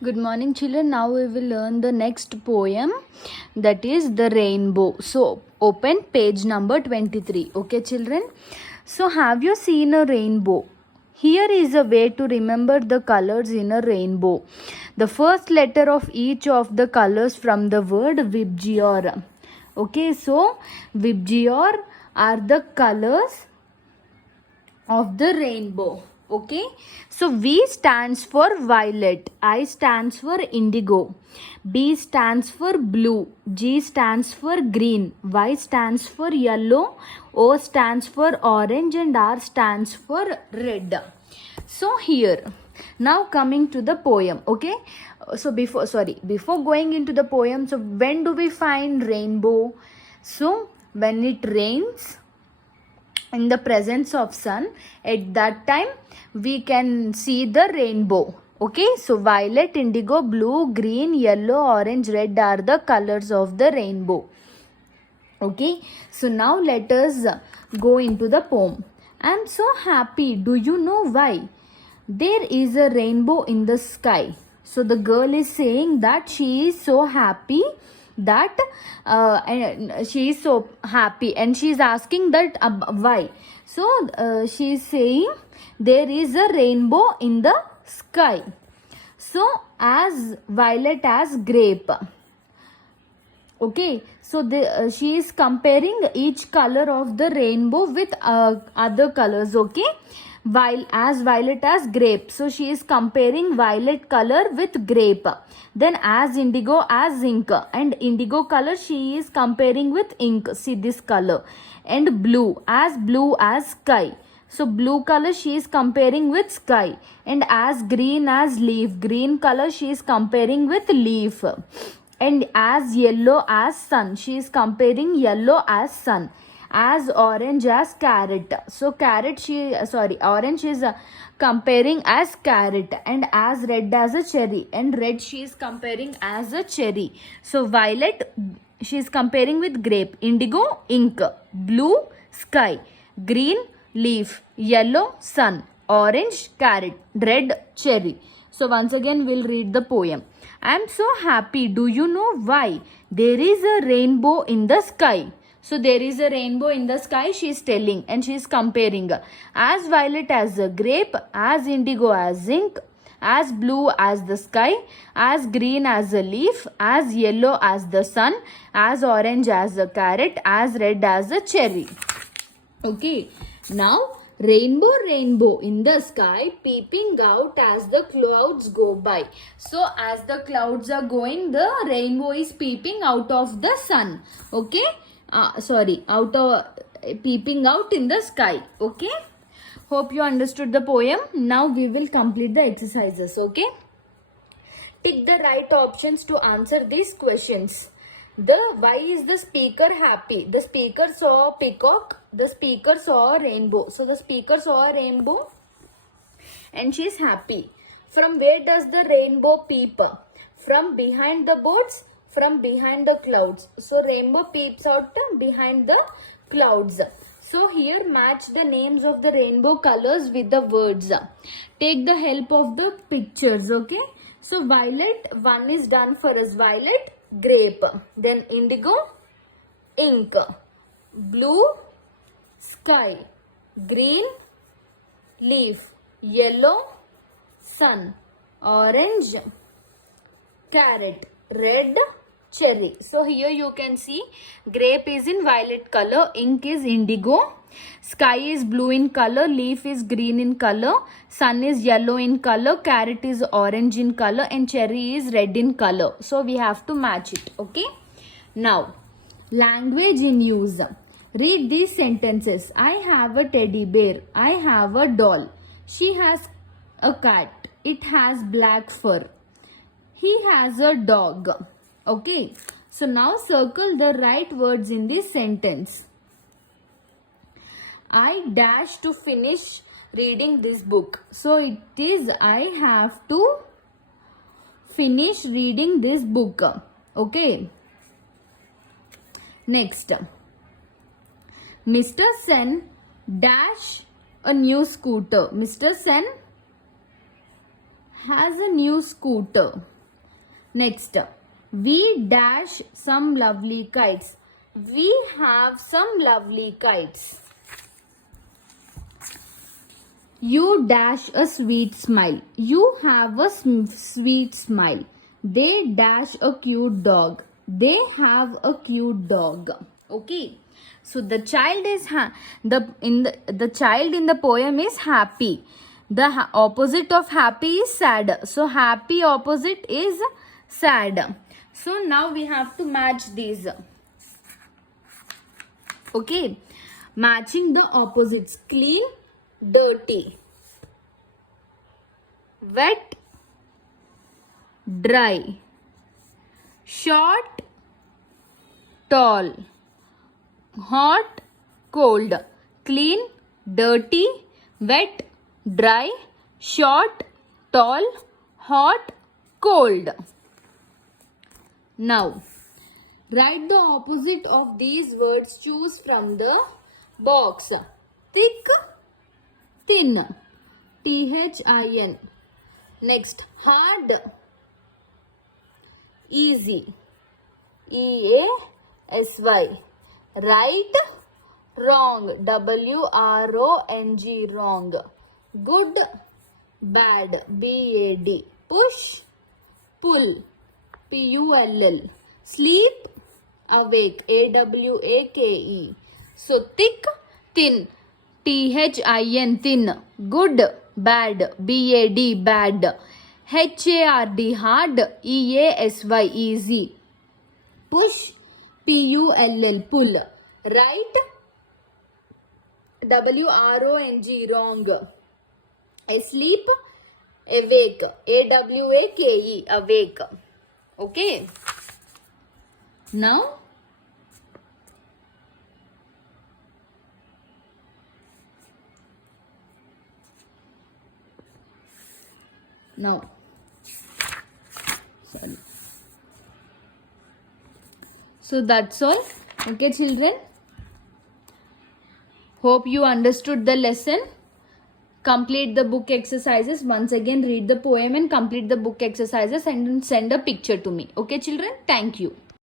Good morning, children. Now we will learn the next poem, that is The Rainbow. So, open page number 23. Okay, children. So, have you seen a rainbow? Here is a way to remember the colors in a rainbow. The first letter of each of the colors from the word Vibgyor. Okay, so Vibgyor are the colors of the rainbow. Okay, so V stands for violet, I stands for indigo, B stands for blue, G stands for green, Y stands for yellow, O stands for orange, and R stands for red. So here, now coming to the poem. Okay, so before going into the poem, so when do we find rainbow? So when it rains in the presence of sun, at that time we can see the rainbow. Okay, so violet, indigo, blue, green, yellow, orange, red are the colors of the rainbow. Okay, so now let us go into the poem. I am so happy, do you know why? There is a rainbow in the sky. So the girl is saying that she is so happy, that and she is so happy, and she is asking that why. So she is saying there is a rainbow in the sky. So as violet as grape. Okay, so she is comparing each color of the rainbow with other colors. Okay, while as violet as grape, so she is comparing violet color with grape. Then as indigo as ink, and indigo color she is comparing with ink. See this color. And blue as sky, so blue color she is comparing with sky. And as green as leaf, green color she is comparing with leaf. And as yellow as sun, she is comparing yellow as sun. As orange as carrot, so orange is comparing as carrot. And as red as a cherry, and red she is comparing as a cherry. So violet she is comparing with grape, indigo ink, blue sky, green leaf, yellow sun, orange carrot, red cherry. So once again we'll read the poem. I am so happy, do you know why? There is a rainbow in the sky. So there is a rainbow in the sky, she is telling, and she is comparing. As violet as a grape, as indigo as ink, as blue as the sky, as green as a leaf, as yellow as the sun, as orange as a carrot, as red as a cherry. Okay, now rainbow, rainbow in the sky, peeping out as the clouds go by. So as the clouds are going, the rainbow is peeping out of the sun. Okay, peeping out in the sky. Okay, hope you understood the poem. Now we will complete the exercises. Okay, tick the right options to answer these questions. Why is the speaker happy? The speaker saw a peacock. The speaker saw a rainbow. So the speaker saw a rainbow and she is happy. From where does the rainbow peep? From behind the birds, from behind the clouds. So rainbow peeps out behind the clouds. So here match the names of the rainbow colors with the words. Take the help of the pictures. Okay. So violet, one is done for us. Violet, grape. Then indigo, ink. Blue, sky. Green, leaf. Yellow, sun. Orange, carrot. Red, cherry. So here you can see grape is in violet color, ink is indigo, sky is blue in color, leaf is green in color, sun is yellow in color, carrot is orange in color, and cherry is red in color. So we have to match it. Okay, now language in use. Read these sentences. I have a teddy bear, I have a doll, she has a cat, it has black fur, he has a dog. Okay, so now circle the right words in this sentence. I dash to finish reading this book. So it is I have to finish reading this book. Okay. Next. Mr. Sen dash a new scooter. Mr. Sen has a new scooter. Next, we dash some lovely kites. We have some lovely kites. You dash a sweet smile. You have a sweet smile. They dash a cute dog. They have a cute dog. Okay. So the child is the child in the poem is happy. The opposite of happy is sad. So happy opposite is sad. So now we have to match these. Okay. Matching the opposites. Clean, dirty. Wet, dry. Short, tall. Hot, cold. Clean, dirty, wet, dry. Short, tall, hot, cold. Now, write the opposite of these words. Choose from the box. Thick, thin. THIN. Next, hard, easy. EASY. Right, wrong. WRONG. Wrong. Good, bad. BAD. Push, pull. PULL. Sleep, awake. AWAKE. So thick, thin. THIN. Thin. Good, bad. BAD. Bad. HARD. Hard. EASY. Easy. Push, PULL. Pull. Right, WRONG. Wrong. Asleep, awake. AWAKE. Awake. Okay. Now sorry. So that's all. Okay, children. Hope you understood the lesson. Complete the book exercises. Once again, read the poem and complete the book exercises and send a picture to me. Okay, children? Thank you.